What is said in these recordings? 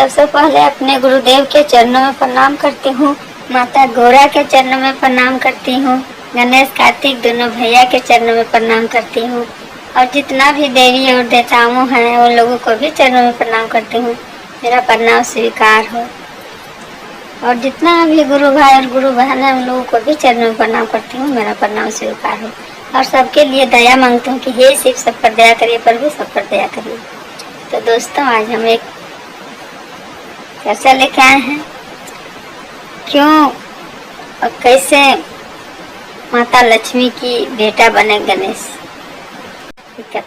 सबसे पहले अपने गुरुदेव के चरणों में प्रणाम करती हूँ। माता गौरा के चरणों में प्रणाम करती हूँ। गणेश कार्तिक दोनों भैया के चरणों में प्रणाम करती हूँ। और जितना भी देवी और देवताओं हैं उन लोगों को भी चरणों में प्रणाम करती हूँ। मेरा प्रणाम स्वीकार हो। और जितना भी गुरु भाई और गुरु बहन है उन लोगों को भी चरणों में प्रणाम करती हूँ। मेरा प्रणाम स्वीकार हो। और सबके लिए दया मांगती हूँ कि हे शिव सब पर दया करिए, प्रभु सब पर दया करिए। तो दोस्तों, आज हम एक चर्चा लेके आए हैं, क्यों और कैसे माता लक्ष्मी की बेटा बने गणेश। क्या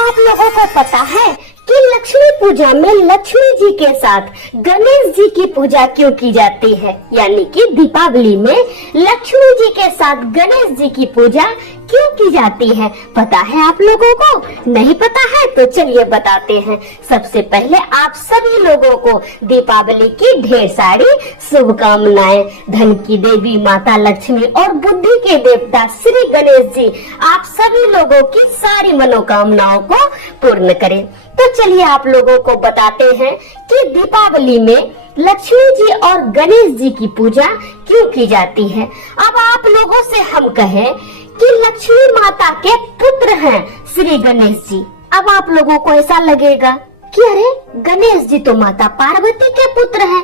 आप लोगों को पता है कि लक्ष्मी पूजा में लक्ष्मी जी के साथ गणेश जी की पूजा क्यों की जाती है? यानी कि दीपावली में लक्ष्मी जी के साथ गणेश जी की पूजा क्यों की जाती है? पता है आप लोगों को? नहीं पता है तो चलिए बताते हैं। सबसे पहले आप सभी लोगों को दीपावली की ढेर सारी शुभकामनाएं। धन की देवी माता लक्ष्मी और बुद्धि के देवता श्री गणेश जी आप सभी लोगों की सारी मनोकामनाओं को पूर्ण करें। तो चलिए आप लोगों को बताते हैं कि दीपावली में लक्ष्मी जी और गणेश जी की पूजा क्यों की जाती है। अब आप लोगों से हम कहें कि लक्ष्मी माता के पुत्र हैं श्री गणेश जी। अब आप लोगों को ऐसा लगेगा कि अरे गणेश जी तो माता पार्वती के पुत्र हैं,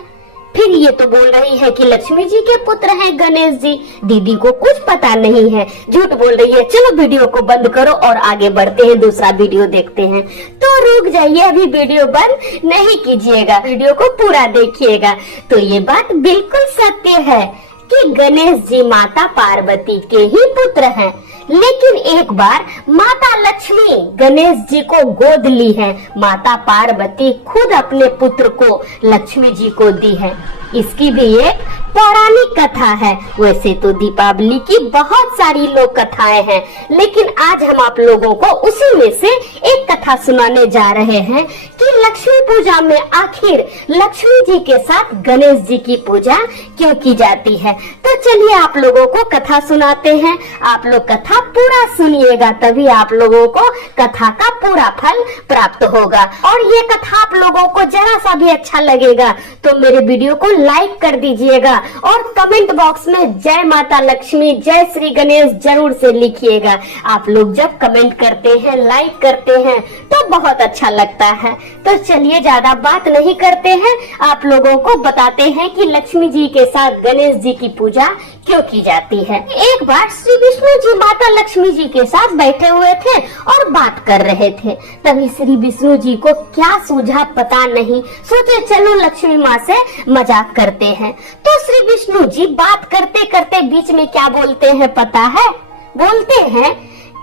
फिर ये तो बोल रही है कि लक्ष्मी जी के पुत्र हैं गणेश जी। दीदी को कुछ पता नहीं है, झूठ बोल रही है। चलो वीडियो को बंद करो और आगे बढ़ते हैं, दूसरा वीडियो देखते हैं। तो रुक जाइए, अभी वीडियो बंद नहीं कीजिएगा, वीडियो को पूरा देखिएगा। तो ये बात बिल्कुल सत्य है कि गणेश जी माता पार्वती के ही पुत्र हैं। लेकिन एक बार माता लक्ष्मी गणेश जी को गोद ली है। माता पार्वती खुद अपने पुत्र को लक्ष्मी जी को दी है। इसकी भी एक पौराणिक कथा है। वैसे तो दीपावली की बहुत सारी लोक कथाएं हैं, लेकिन आज हम आप लोगों को उसी में से एक कथा सुनाने जा रहे हैं कि लक्ष्मी पूजा में आखिर लक्ष्मी जी के साथ गणेश जी की पूजा क्यों की जाती है। तो चलिए आप लोगों को कथा सुनाते हैं। आप लोग कथा पूरा सुनिएगा, तभी आप लोगों को कथा का पूरा फल प्राप्त होगा। और ये कथा आप लोगों को जरा सा भी अच्छा लगेगा तो मेरे वीडियो को लाइक कर दीजिएगा और कमेंट बॉक्स में जय माता लक्ष्मी, जय श्री गणेश जरूर से लिखिएगा। आप लोग जब कमेंट करते हैं, लाइक करते हैं तो बहुत अच्छा लगता है। तो चलिए ज्यादा बात नहीं करते हैं, आप लोगों को बताते हैं कि लक्ष्मी जी के साथ गणेश जी की पूजा क्यों की जाती है। एक बार श्री विष्णु जी माता लक्ष्मी जी के साथ बैठे हुए थे और बात कर रहे थे। तभी श्री विष्णु जी को क्या सूझा पता नहीं, सोचे चलो लक्ष्मी माँ से मजाक करते हैं। तो श्री विष्णु जी बात करते करते बीच में क्या बोलते हैं पता है? बोलते हैं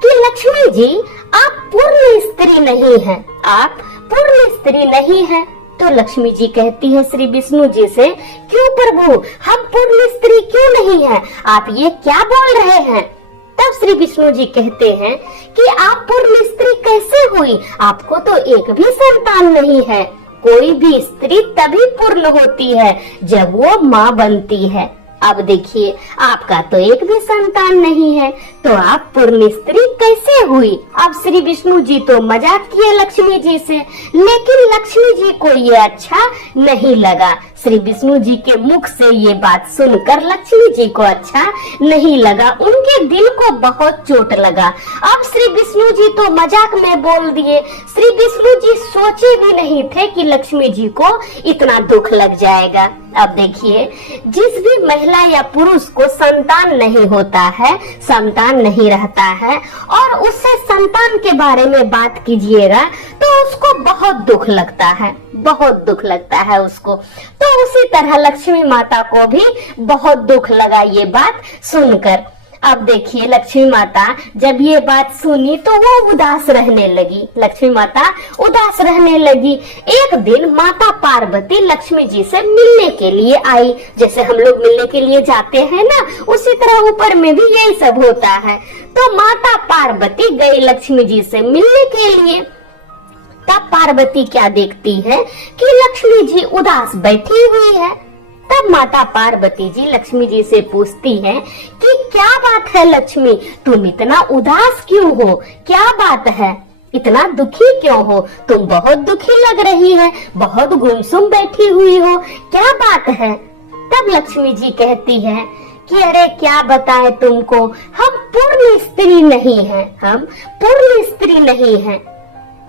कि लक्ष्मी जी आप पूर्ण स्त्री नहीं हैं, आप पूर्ण स्त्री नहीं हैं। तो लक्ष्मी जी कहती है श्री विष्णु जी से, क्यों प्रभु, हम पूर्ण स्त्री क्यों नहीं हैं? आप ये क्या बोल रहे हैं? तब श्री विष्णु जी कहते हैं कि आप पूर्ण स्त्री कैसे हुई? आपको तो एक भी संतान नहीं है। कोई भी स्त्री तभी पूर्ण होती है जब वो माँ बनती है। अब देखिए, आपका तो एक भी संतान नहीं है, तो आप पूर्ण स्त्री कैसे हुई? अब श्री विष्णु जी तो मजाक किए लक्ष्मी जी से, लेकिन लक्ष्मी जी को ये अच्छा नहीं लगा। श्री विष्णु जी के मुख से ये बात सुनकर लक्ष्मी जी को अच्छा नहीं लगा, उनके दिल को बहुत चोट लगा। अब श्री विष्णु जी तो मजाक में बोल दिए। श्री विष्णु जी सोचे भी नहीं थे कि लक्ष्मी जी को इतना दुख लग जाएगा। अब देखिए, जिस भी महिला या पुरुष को संतान नहीं होता है, संतान नहीं रहता है और उससे संतान के बारे में बात कीजिएगा तो उसको बहुत दुख लगता है, बहुत दुख लगता है उसको। तो उसी तरह लक्ष्मी माता को भी बहुत दुख लगा ये बात सुनकर। अब देखिए, लक्ष्मी माता जब ये बात सुनी तो वो उदास रहने लगी। लक्ष्मी माता उदास रहने लगी। एक दिन माता पार्वती लक्ष्मी जी से मिलने के लिए आई। जैसे हम लोग मिलने के लिए जाते हैं ना, उसी तरह ऊपर में भी यही सब होता है। तो माता पार्वती गई लक्ष्मी जी से मिलने के लिए। तब पार्वती क्या देखती है कि लक्ष्मी जी उदास बैठी हुई है। तब माता पार्वती जी लक्ष्मी जी से पूछती है कि क्या बात है लक्ष्मी, तुम इतना उदास क्यों हो, क्या बात है? इतना दुखी क्यों हो? तुम बहुत दुखी लग रही है, बहुत गुमसुम बैठी हुई हो, क्या बात है? तब लक्ष्मी जी कहती है कि अरे क्या बताए तुमको, हम पूर्ण स्त्री नहीं हैं, हम पूर्ण स्त्री नहीं हैं।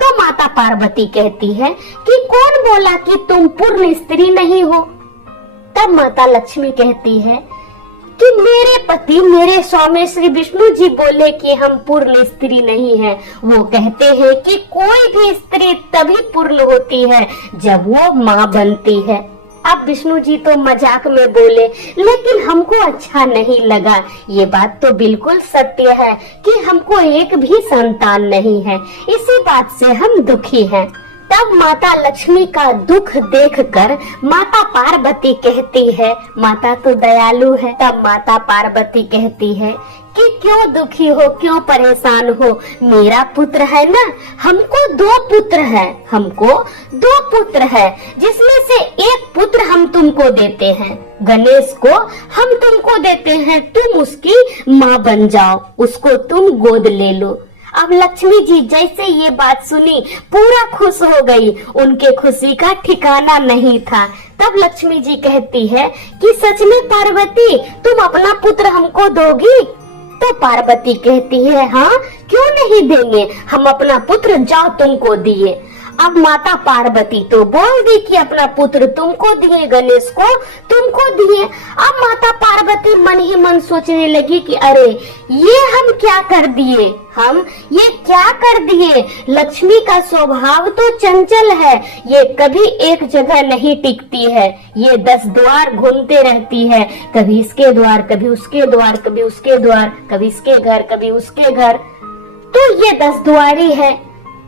तो माता पार्वती कहती है कि कौन बोला कि तुम पूर्ण स्त्री नहीं हो? तब माता लक्ष्मी कहती है कि मेरे पति, मेरे स्वामी श्री विष्णु जी बोले कि हम पूर्ण स्त्री नहीं हैं। वो कहते हैं कि कोई भी स्त्री तभी पूर्ण होती है जब वो माँ बनती है। अब विष्णु जी तो मजाक में बोले, लेकिन हमको अच्छा नहीं लगा। ये बात तो बिल्कुल सत्य है कि हमको एक भी संतान नहीं है, इसी बात से हम दुखी हैं। तब माता लक्ष्मी का दुख देखकर माता पार्वती कहती है, माता तो दयालु है। तब माता पार्वती कहती है कि क्यों दुखी हो, क्यों परेशान हो, मेरा पुत्र है ना, हमको 2 पुत्र है, हमको 2 पुत्र है, जिसमें से एक पुत्र हम तुमको देते हैं, गणेश को हम तुमको देते हैं, तुम उसकी माँ बन जाओ, उसको तुम गोद ले लो। अब लक्ष्मी जी जैसे ये बात सुनी पूरा खुश हो गई, उनके खुशी का ठिकाना नहीं था। तब लक्ष्मी जी कहती है कि सच में पार्वती तुम अपना पुत्र हमको दोगी? तो पार्वती कहती है हाँ क्यों नहीं देंगे, हम अपना पुत्र जाओ तुमको दिए। अब माता पार्वती तो बोल दी कि अपना पुत्र तुमको दिए, गणेश को तुमको दिए। अब माता पार्वती मन ही मन सोचने लगी कि अरे ये हम क्या कर दिए, हम ये क्या कर दिए। लक्ष्मी का स्वभाव तो चंचल है, ये कभी एक जगह नहीं टिकती है, ये 10 द्वार घूमते रहती है, कभी इसके द्वार, कभी उसके द्वार, कभी उसके द्वार, कभी इसके घर, कभी उसके घर। तो ये 10 द्वारी है,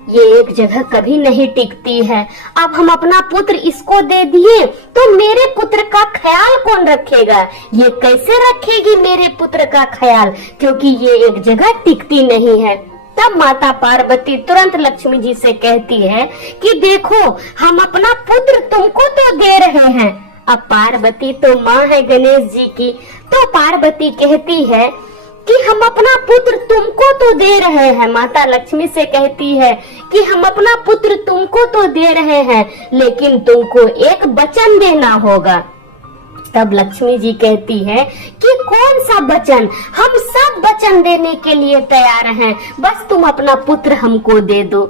ये एक जगह कभी नहीं टिकती है। अब हम अपना पुत्र इसको दे दिए तो मेरे पुत्र का ख्याल कौन रखेगा? ये कैसे रखेगी मेरे पुत्र का ख्याल, क्योंकि ये एक जगह टिकती नहीं है। तब माता पार्वती तुरंत लक्ष्मी जी से कहती है कि देखो हम अपना पुत्र तुमको तो दे रहे हैं। अब पार्वती तो माँ है गणेश जी की, तो पार्वती कहती है कि हम अपना पुत्र तुमको तो दे रहे हैं। माता लक्ष्मी से कहती है कि हम अपना पुत्र तुमको तो दे रहे हैं, लेकिन तुमको एक वचन देना होगा। तब लक्ष्मी जी कहती है कि कौन सा वचन? हम सब वचन देने के लिए तैयार हैं, बस तुम अपना पुत्र हमको दे दो।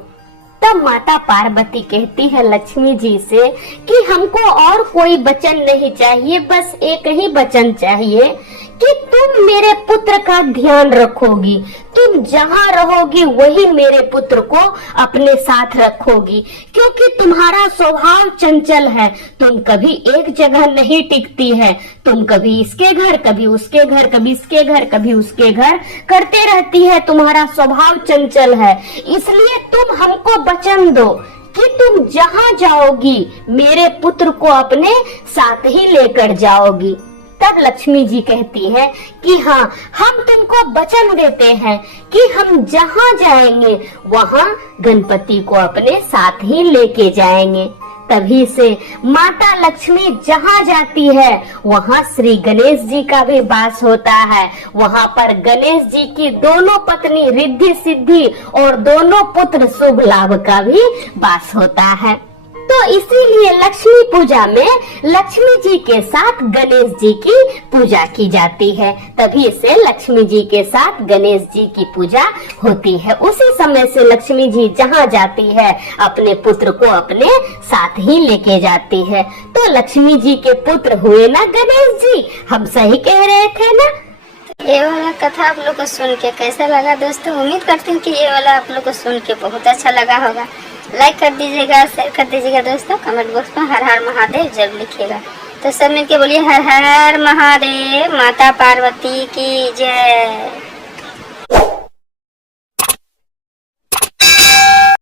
तब माता पार्वती कहती है लक्ष्मी जी से कि हमको और कोई वचन नहीं चाहिए, बस एक ही वचन चाहिए कि तुम मेरे पुत्र का ध्यान रखोगी, तुम जहाँ रहोगी वही मेरे पुत्र को अपने साथ रखोगी, क्योंकि तुम्हारा स्वभाव चंचल है, तुम कभी एक जगह नहीं टिकती है, तुम कभी इसके घर, कभी उसके घर, कभी इसके घर, कभी उसके घर करते रहती है, तुम्हारा स्वभाव चंचल है। इसलिए तुम हमको वचन दो कि तुम जहाँ जाओगी मेरे पुत्र को अपने साथ ही लेकर जाओगी। तब लक्ष्मी जी कहती है कि हाँ हम तुमको वचन देते हैं कि हम जहाँ जाएंगे वहाँ गणपति को अपने साथ ही लेके जाएंगे। तभी से माता लक्ष्मी जहाँ जाती है वहाँ श्री गणेश जी का भी वास होता है। वहाँ पर गणेश जी की दोनों पत्नी रिद्धि सिद्धि और दोनों पुत्र शुभ लाभ का भी वास होता है। तो इसीलिए लक्ष्मी पूजा में लक्ष्मी जी के साथ गणेश जी की पूजा की जाती है, तभी से लक्ष्मी जी के साथ गणेश जी की पूजा होती है। उसी समय से लक्ष्मी जी जहाँ जाती है अपने पुत्र को अपने साथ ही लेके जाती है। तो लक्ष्मी जी के पुत्र हुए ना गणेश जी, हम सही कह रहे थे ना। ये वाला कथा आप लोग को सुन के कैसा लगा दोस्तों? उम्मीद करती हूँ कि ये वाला आप लोग को सुन के बहुत अच्छा लगा होगा। लाइक कर दीजिएगा, शेयर कर दीजिएगा दोस्तों, कमेंट बॉक्स में हर हर महादेव जरूर लिखिएगा। तो सब मिलके बोलिए हर हर महादेव, माता पार्वती की जय।